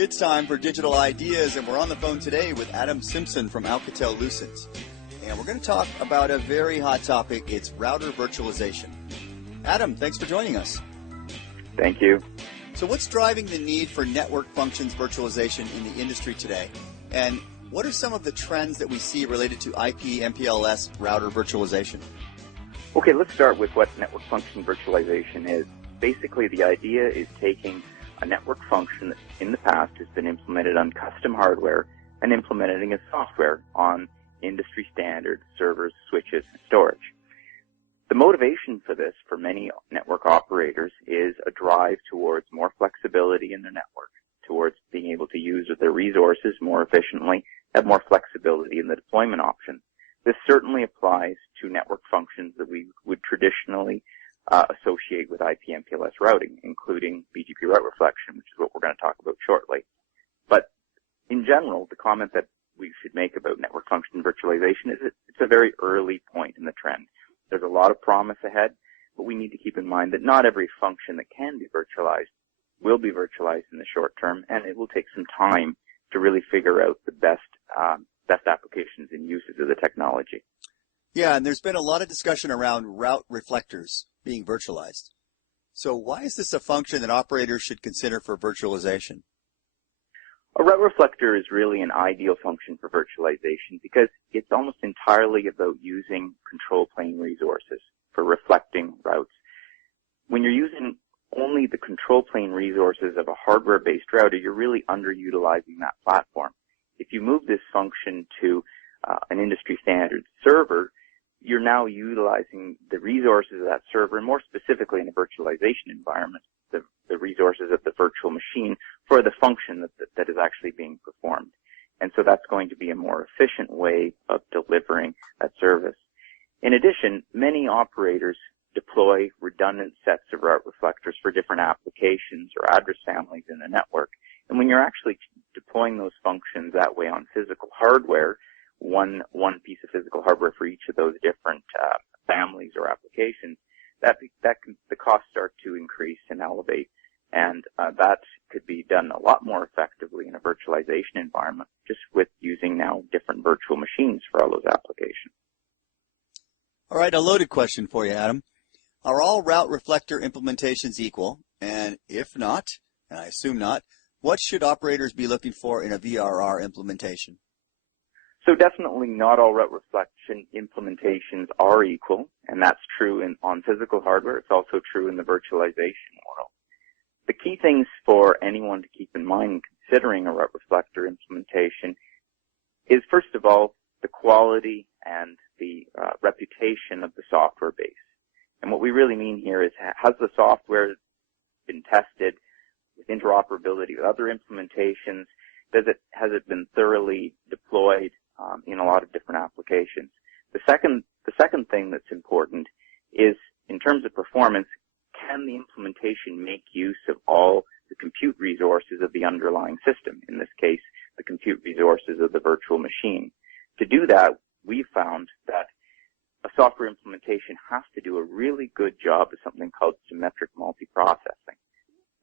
It's time for Digital Ideas, and we're on the phone today with Adam Simpson from Alcatel-Lucent. And we're going to talk about a very hot topic. It's router virtualization. Adam, thanks for joining us. Thank you. So what's driving the need for network functions virtualization in the industry today? And what are some of the trends that we see related to IP MPLS router virtualization? Okay, let's start with what network function virtualization is. Basically, the idea is taking a network function that in the past has been implemented on custom hardware and implementing as software on industry standard servers, switches, and storage. The motivation for this for many network operators is a drive towards more flexibility in their network, towards being able to use their resources more efficiently, have more flexibility in the deployment options. This certainly applies to network functions that we would traditionally associate with IP MPLS routing, including BGP route reflection, which is what we're going to talk about shortly. But in general, the comment that we should make about network function virtualization is it's a very early point in the trend. There's a lot of promise ahead, but we need to keep in mind that not every function that can be virtualized will be virtualized in the short term, and it will take some time to really figure out the best applications and uses of the technology. Yeah, and there's been a lot of discussion around route reflectors being virtualized. So why is this a function that operators should consider for virtualization? A route reflector is really an ideal function for virtualization because it's almost entirely about using control plane resources for reflecting routes. When you're using only the control plane resources of a hardware-based router, you're really underutilizing that platform. If you move this function to an industry standard server, you're now utilizing the resources of that server, and more specifically in a virtualization environment, the resources of the virtual machine for the function that is actually being performed. And so that's going to be a more efficient way of delivering that service. In addition, many operators deploy redundant sets of route reflectors for different applications or address families in the network. And when you're actually deploying those functions that way on physical hardware, one piece of physical hardware for each of those different families or applications, the costs start to increase and elevate, and that could be done a lot more effectively in a virtualization environment, just with using now different virtual machines for all those applications. All right, a loaded question for you, Adam. Are all route reflector implementations equal? And if not, and I assume not, what should operators be looking for in a VRR implementation? So definitely not all route reflection implementations are equal, and that's true on physical hardware. It's also true in the virtualization world. The key things for anyone to keep in mind considering a route reflector implementation is, first of all, the quality and the reputation of the software base. And what we really mean here is, has the software been tested with interoperability with other implementations? Has it been thoroughly deployed in a lot of different applications? The second thing that's important is, in terms of performance, can the implementation make use of all the compute resources of the underlying system? In this case, the compute resources of the virtual machine. To do that, we found that a software implementation has to do a really good job of something called symmetric multiprocessing.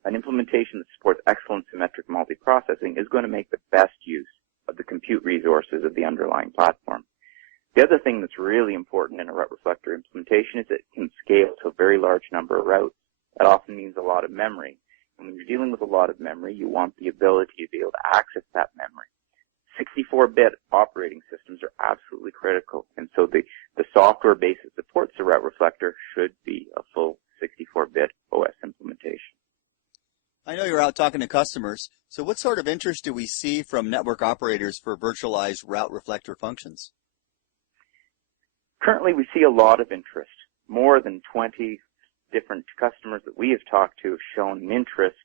An implementation that supports excellent symmetric multiprocessing is going to make the best use of the compute resources of the underlying platform. The other thing that's really important in a route reflector implementation is that it can scale to a very large number of routes. That often means a lot of memory. And when you're dealing with a lot of memory, you want the ability to be able to access that memory. 64-bit operating systems are absolutely critical, and so the software base that supports the route reflector should be a full 64-bit OS implementation. I know you're out talking to customers, so what sort of interest do we see from network operators for virtualized route reflector functions? Currently, we see a lot of interest. More than 20 different customers that we have talked to have shown an interest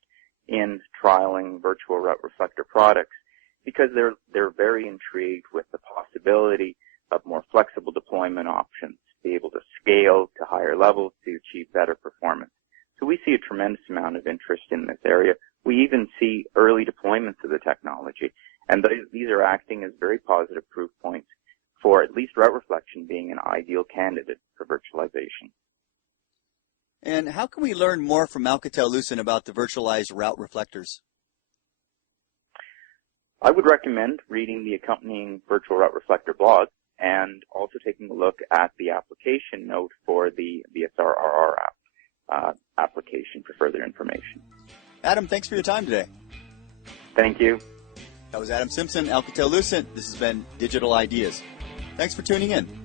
in trialing virtual route reflector products because they're very intrigued with the possibility of more flexible deployment options, to be able to scale to higher levels to achieve better performance. So we see a tremendous amount of interest in this area. We even see early deployments of the technology, and these are acting as very positive proof points for at least route reflection being an ideal candidate for virtualization. And how can we learn more from Alcatel-Lucent about the virtualized route reflectors? I would recommend reading the accompanying Virtual Route Reflector blog and also taking a look at the application note for the VSRRR application for further information. Adam, thanks for your time today. Thank you. That was Adam Simpson, Alcatel-Lucent. This has been Digital Ideas. Thanks for tuning in.